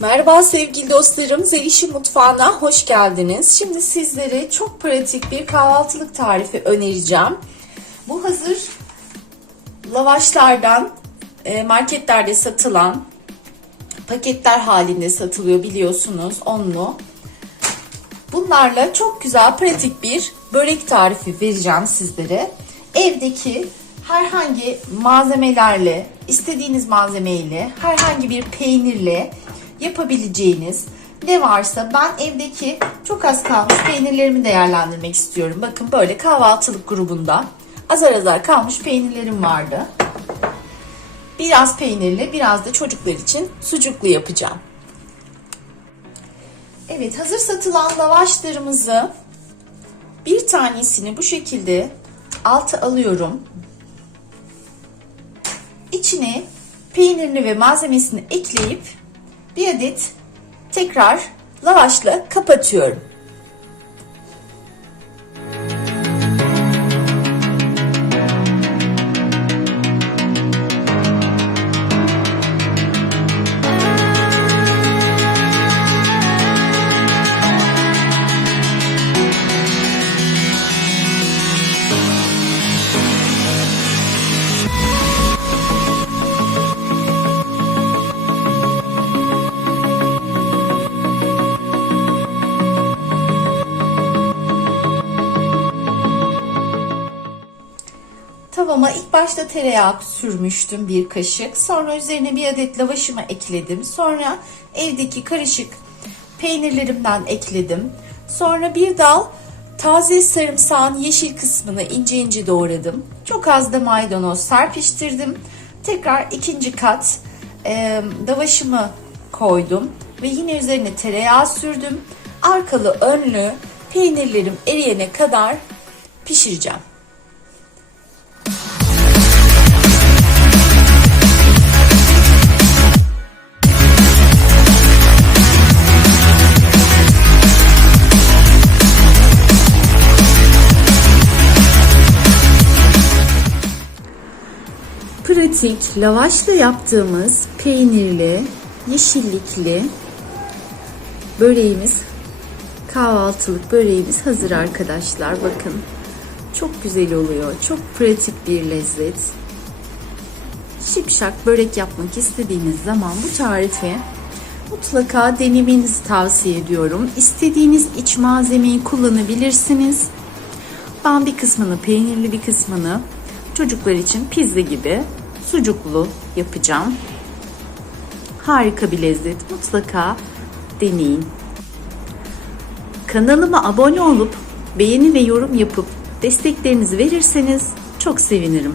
Merhaba sevgili dostlarım, Zeliş'in mutfağına hoş geldiniz. Şimdi sizlere çok pratik bir kahvaltılık tarifi önereceğim. Bu hazır lavaşlardan e, marketlerde satılan paketler halinde satılıyor biliyorsunuz onlu. Bunlarla çok güzel pratik bir börek tarifi vereceğim sizlere. Evdeki herhangi malzemelerle, istediğiniz malzemeyle, herhangi bir peynirle yapabileceğiniz ne varsa ben evdeki çok az kalmış peynirlerimi değerlendirmek istiyorum. Bakın böyle kahvaltılık grubunda azar azar kalmış peynirlerim vardı. Biraz peynirli, biraz da çocuklar için sucuklu yapacağım. Evet, hazır satılan lavaşlarımızı bir tanesini bu şekilde altı alıyorum. İçine peynirini ve malzemesini ekleyip bir adet tekrar lavaşla kapatıyorum. Tavama ilk başta tereyağı sürmüştüm bir kaşık. Sonra üzerine bir adet lavaşımı ekledim. Sonra evdeki karışık peynirlerimden ekledim. Sonra bir dal taze sarımsağın yeşil kısmını ince ince doğradım. Çok az da maydanoz serpiştirdim. Tekrar ikinci kat e, lavaşımı koydum ve yine üzerine tereyağı sürdüm. Arkalı önlü peynirlerim eriyene kadar pişireceğim. Pratik lavaşla yaptığımız peynirli, yeşillikli böreğimiz, kahvaltılık böreğimiz hazır arkadaşlar. Bakın çok güzel oluyor. Çok pratik bir lezzet. Şipşak börek yapmak istediğiniz zaman bu tarifi mutlaka denemenizi tavsiye ediyorum. İstediğiniz iç malzemeyi kullanabilirsiniz. Ben bir kısmını peynirli bir kısmını çocuklar için pizza gibi sucuklu yapacağım. Harika bir lezzet. Mutlaka deneyin. Kanalıma abone olup beğeni ve yorum yapıp desteklerinizi verirseniz çok sevinirim.